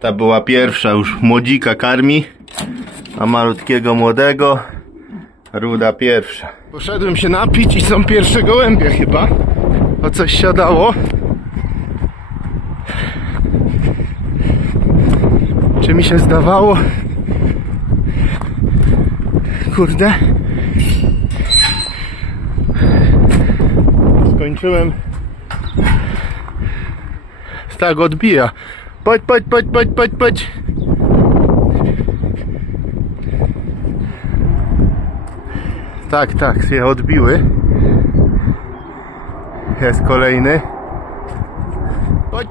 Ta była pierwsza, już młodzika karmi, a malutkiego młodego Ruda pierwsza. Poszedłem się napić i są pierwsze gołębie chyba. O coś siadało. Czy mi się zdawało? Kurde. Skończyłem. Tak odbija. Chodź. Tak, się odbiły. Jest kolejny. Chodź.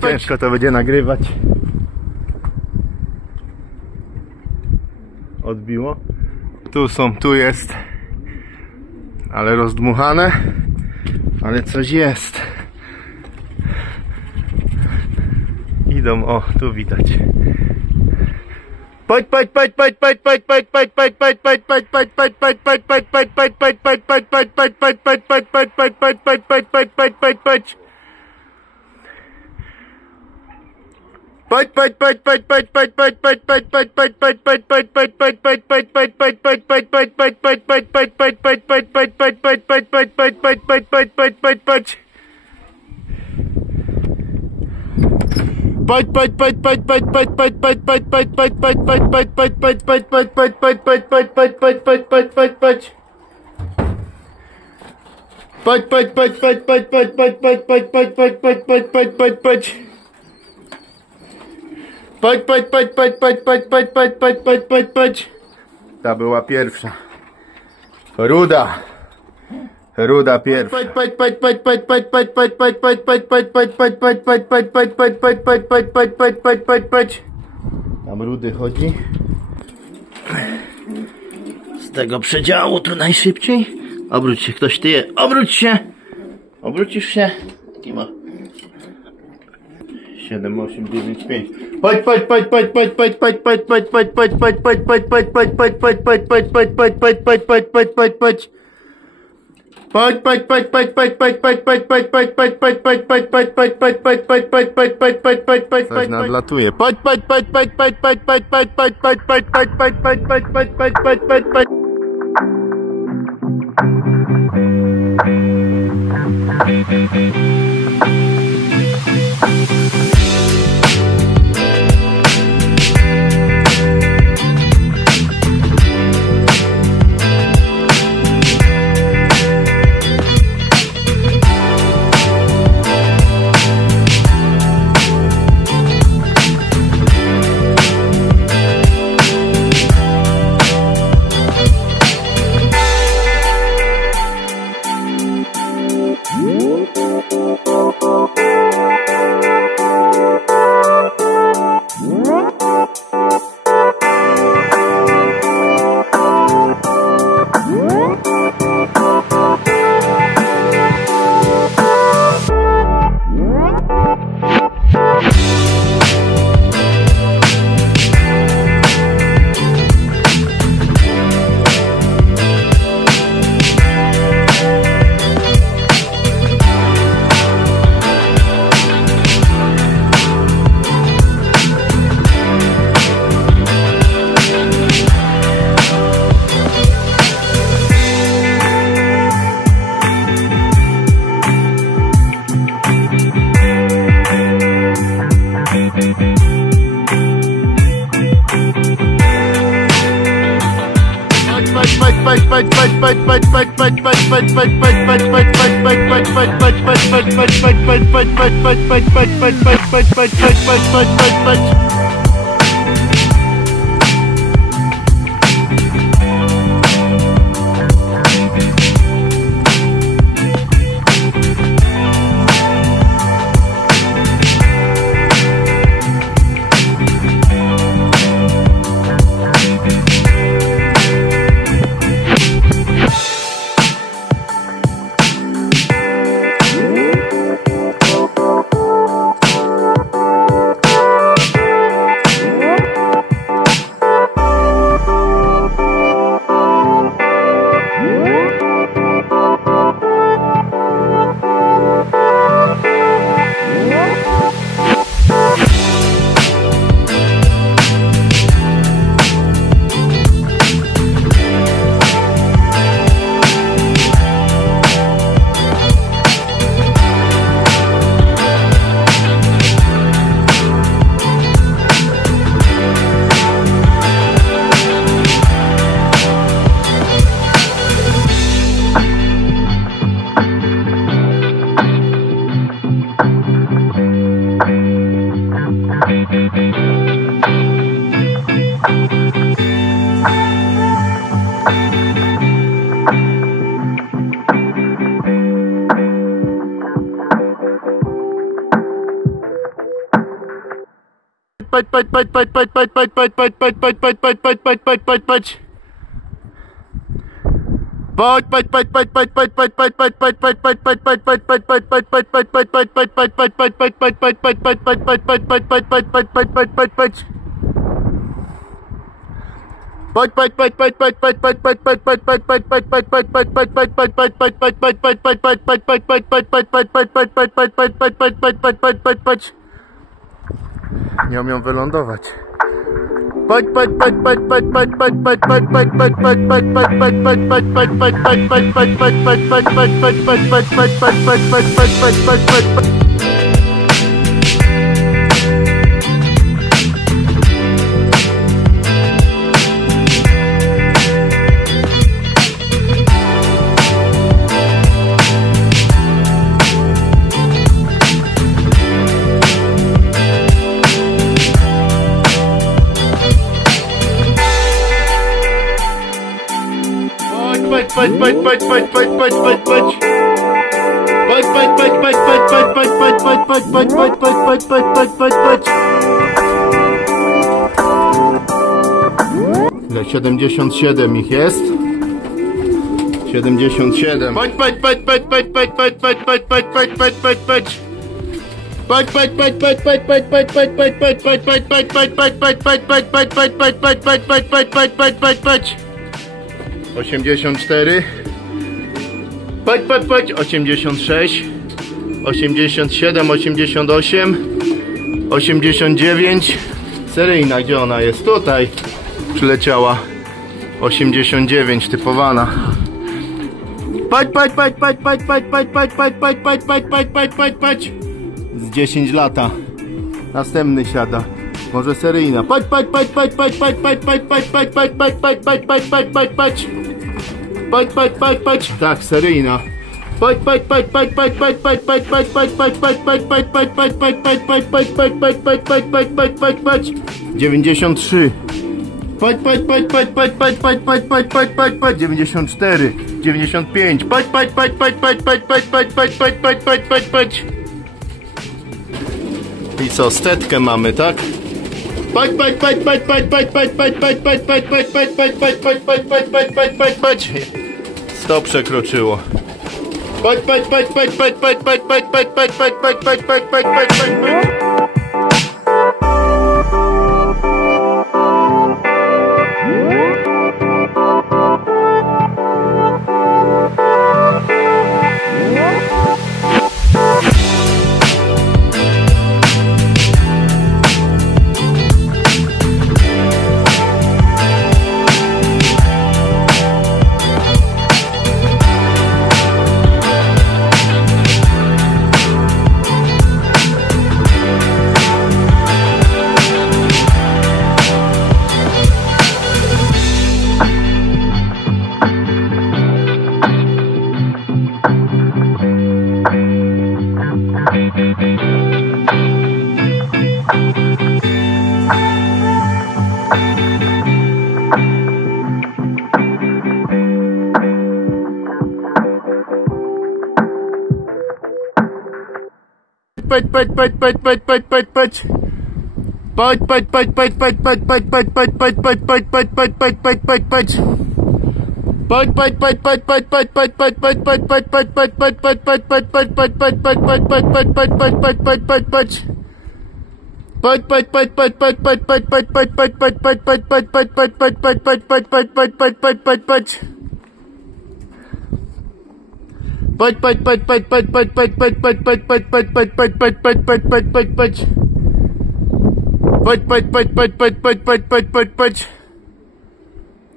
Ciężko to będzie nagrywać. Odbiło. Tu jest. Ale rozdmuchane. Ale coś jest. Idą, o, tu widać. Ta była pierwsza. Ruda pierwsza. Tam Rudy chodzi. Z tego przedziału to najszybciej. Obróć się, ktoś ty jest. Obróć się. Obrócisz się. Jaki ma? 7, 8, 9, 5. Chodź. Coś nadlatuje. Nie umiem wylądować. Ile? 77 ich jest. 77. Osiemdziesiąt cztery. 86, 87, 88, 89. Seryjna, gdzie ona jest? Tutaj przyleciała. 89 typowana. Z 10 lata. Następny siada. Może seryjna. Tak, seryjna. 93. 94. 95. I co, stetkę mamy, tak? 100 przekroczyło.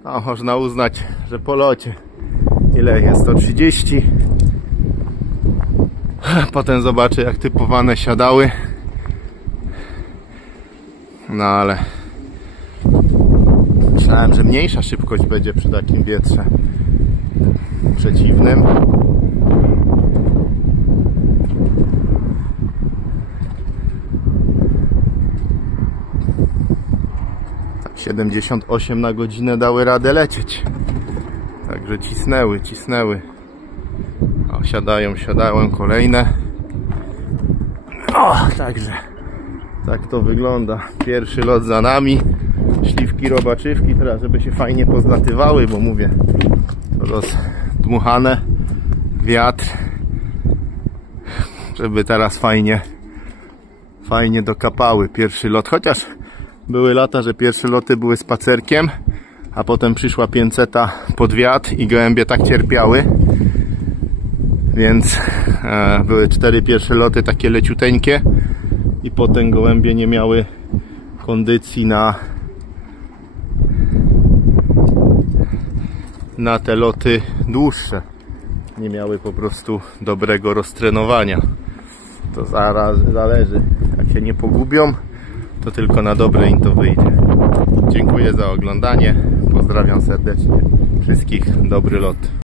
A można uznać, że po locie ile jest? 130. Potem zobaczę, jak typowane siadały. No ale myślałem, że mniejsza szybkość będzie przy takim wietrze przeciwnym. 78 na godzinę dały radę lecieć. Także cisnęły. O, siadają kolejne. O, także tak to wygląda. Pierwszy lot za nami. Śliwki, robaczywki, teraz żeby się fajnie pozlatywały, bo mówię, rozdmuchane, wiatr, żeby teraz fajnie dokapały. Pierwszy lot, chociaż były lata, że pierwsze loty były spacerkiem, a potem przyszła 500 pod wiatr i gołębie tak cierpiały, więc były 4 pierwsze loty takie leciuteńkie i potem gołębie nie miały kondycji na te loty dłuższe. Nie miały po prostu dobrego roztrenowania. To zależy. Jak się nie pogubią, to tylko na dobre im to wyjdzie. Dziękuję za oglądanie. Pozdrawiam serdecznie wszystkich. Dobry lot.